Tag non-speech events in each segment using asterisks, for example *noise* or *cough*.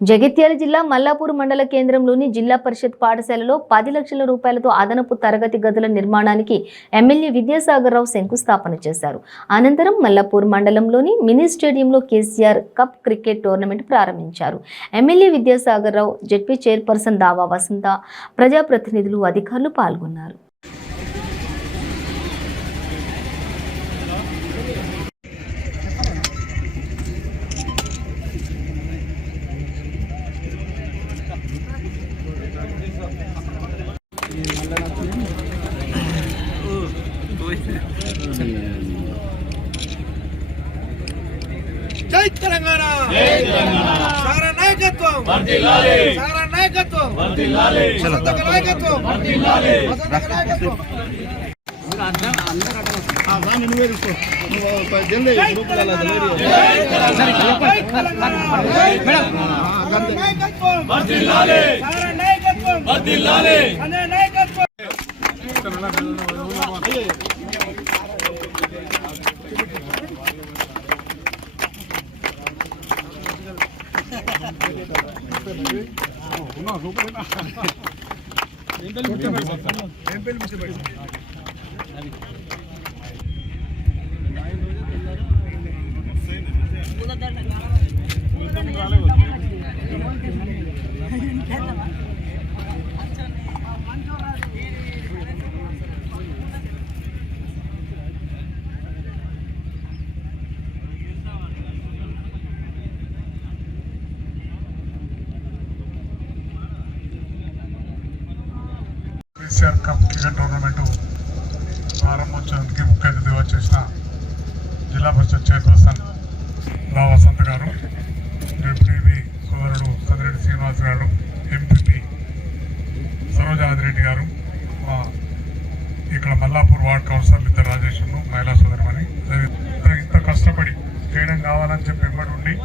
జగిత్యాల జిల్లా మల్లాపూర్ మండల కేంద్రంలోని జిల్లా పరిషత్ పాఠశాలలో పది లక్షల రూపాయలతో అదనపు తరగతి గదుల నిర్మాణానికి ఎమ్మెల్యే విద్యాసాగర్ రావు శంకుస్థాపన చేశారు. అనంతరం మల్లాపూర్ మండలంలోని మినీ స్టేడియంలో కేసీఆర్ కప్ క్రికెట్ టోర్నమెంట్ ప్రారంభించారు. MLA Vidyasagar Rao ZP chairperson Dava Vasantha ప్రజాప్రతినిధులు అధికారులు పాల్గొన్నారు. సారా నాయకత్వం సారా నాయకత్వం నాయకత్వం నాయకత్వం నాయకత్వం సారా కేసీఆర్ కప్ క్రికెట్ టోర్నమెంటు ప్రారంభోత్సవానికి ముఖ్య అతిథిగా వచ్చేసిన జిల్లా పరిషత్ చైర్పర్సన్ రా వసంత్ గారు డిప్యూటీ సోదరుడు సదిరెడ్డి శ్రీనివాస్ గారు ఎంపీపీ సరోజాదిరెడ్డి గారు మా ఇక్కడ మల్లాపూర్ వార్డ్ కౌన్సిలర్ ఇద్దరు రాజేశ్వరుడు మహిళా సోదరమని ఇంత కష్టపడి చేయడం కావాలని చెప్పి వెంబడి ఉండి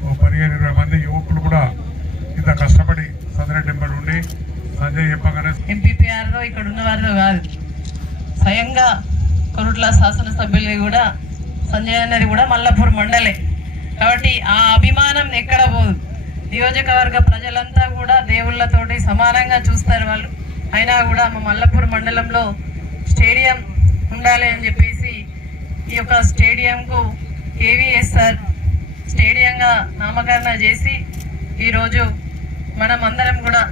ఓ పదిహేను ఇరవై మంది యువకులు కూడా ఇంత కష్టపడి సదిరెడ్డి వెంబడి ఉండి ఎంపీపీఆర్దో ఇక్కడ ఉన్నవారిదో కాదు. స్వయంగా కొరుట్ల శాసనసభ్యులు కూడా సంజయ్ అన్నది కూడా మల్లపూర్ మండలే. కాబట్టి ఆ అభిమానం ఎక్కడ పోదు. నియోజకవర్గ ప్రజలంతా కూడా దేవుళ్ళతోటి సమానంగా చూస్తారు వాళ్ళు. అయినా కూడా మా మల్లపూర్ మండలంలో స్టేడియం ఉండాలి అని చెప్పేసి ఈ యొక్క స్టేడియంకు కేవీఎస్ఆర్ స్టేడియంగా నామకరణ చేసి ఈరోజు మనం అందరం కూడా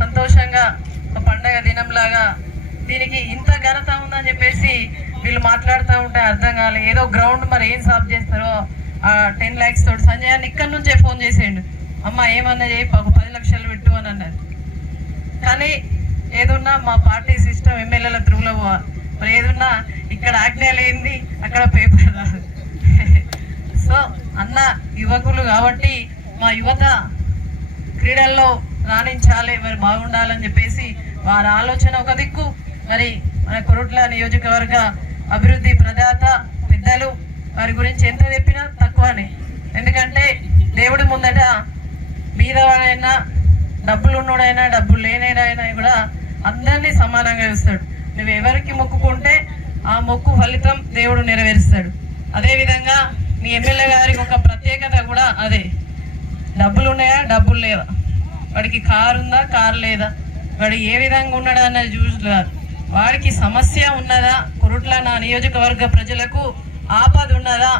సంతోషంగా ఒక పండగ దినంలాగా దీనికి ఇంత ఘనత ఉందని చెప్పేసి వీళ్ళు మాట్లాడుతూ ఉంటే అర్థం కాలే. ఏదో గ్రౌండ్ మరి ఏం సాఫ్ చేస్తారో ఆ టెన్ ల్యాక్స్ తోటి సంజయ్ అని ఇక్కడి నుంచే ఫోన్ చేసేయండు. అమ్మ ఏమన్నా చెప్పి ఒక పది లక్షలు పెట్టు అని అన్నారు. కానీ ఏదున్నా మా పార్టీ సిస్టమ్ ఎమ్మెల్యేల త్రూలో పోవాలి మరి ఏదున్నా ఇక్కడ ఆజ్ఞ లేనిది అక్కడ పేపర్ రాదు. *laughs* సో అన్న యువకులు కాబట్టి మా యువత క్రీడల్లో రాణించాలి మరి బాగుండాలని చెప్పేసి వారి ఆలోచన ఒక దిక్కు. మరి మన కొరుట్ల నియోజకవర్గ అభివృద్ధి ప్రదాత పెద్దలు వారి గురించి ఎంత చెప్పినా తక్కువనే. ఎందుకంటే దేవుడి ముందట బీదవాడైనా డబ్బులు ఉన్నోడైనా డబ్బులు లేనిడైనా కూడా అందరినీ సమానంగా చూస్తాడు. నువ్వు ఎవరికి మొక్కుకుంటే ఆ మొక్కు ఫలితం దేవుడు నెరవేరుస్తాడు. అదేవిధంగా మీ ఎమ్మెల్యే గారికి ఒక ప్రత్యేకత కూడా అదే. డబ్బులు ఉన్నాయా డబ్బులు లేదా వాడికి కారు ఉందా కారు లేదా? వాడు ఏ విధంగా ఉన్నాడు అన్నది చూడలేదు వాడికి సమస్య ఉన్నదా? కురుట్ల నా నియోజకవర్గ ప్రజలకు ఆపద ఉన్నదా?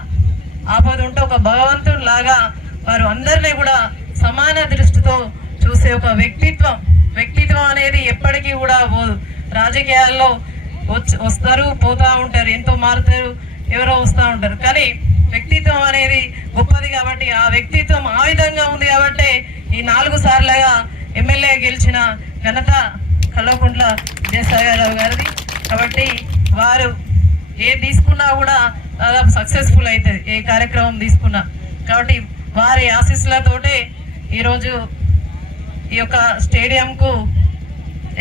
ఆపద ఉంటే ఒక భగవంతుడు లాగా వారు అందరినీ కూడా సమాన దృష్టితో చూసే ఒక వ్యక్తిత్వం. వ్యక్తిత్వం అనేది ఎప్పటికీ కూడా పోదు. రాజకీయాల్లో వస్తారు పోతూ ఉంటారు. ఎంతో మారుతారు ఎవరో వస్తూ ఉంటారు. కానీ వ్యక్తిత్వం అనేది గొప్పది కాబట్టి ఆ వ్యక్తిత్వం ఆ విధంగా ఉంది కాబట్టి ఈ నాలుగు సార్లుగా ఎమ్మెల్యే గెలిచిన ఘనత కల్వకుంట్ల విజయసాగరరావు గారిది. కాబట్టి వారు ఏ తీసుకున్నా కూడా దాదాపు సక్సెస్ఫుల్ అవుతుంది ఏ కార్యక్రమం తీసుకున్నా. కాబట్టి వారి ఆశీస్సులతోటే ఈరోజు ఈ యొక్క స్టేడియంకు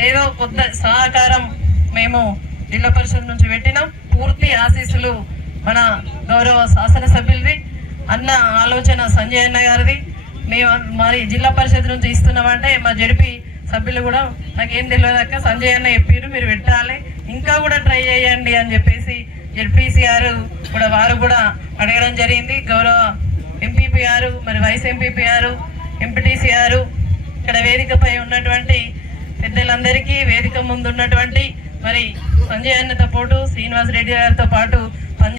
ఏదో కొత్త సహకారం మేము జిల్లా పరిషత్ నుంచి పెట్టినాం. పూర్తి ఆశీస్సులు మన గౌరవ శాసనసభ్యులది అన్న ఆలోచన సంజయ్ అన్న గారిది. మేము మరి జిల్లా పరిషత్ నుంచి ఇస్తున్నామంటే మా జడిపి సభ్యులు కూడా నాకేం తెలియదాక సంజయ్ అన్న చెప్పారు మీరు పెట్టాలి. ఇంకా కూడా ట్రై చేయండి అని చెప్పేసి జడ్పీసీఆర్ కూడా వారు కూడా అడగడం జరిగింది. గౌరవ ఎంపీపీఆర్ మరి వైస్ ఎంపీపీఆర్ ఎంపీటీసీఆర్ ఇక్కడ వేదికపై ఉన్నటువంటి పెద్దలందరికీ వేదిక ముందు ఉన్నటువంటి మరి సంజయ్ అన్నతో పాటు శ్రీనివాస్ రెడ్డి గారితో పాటు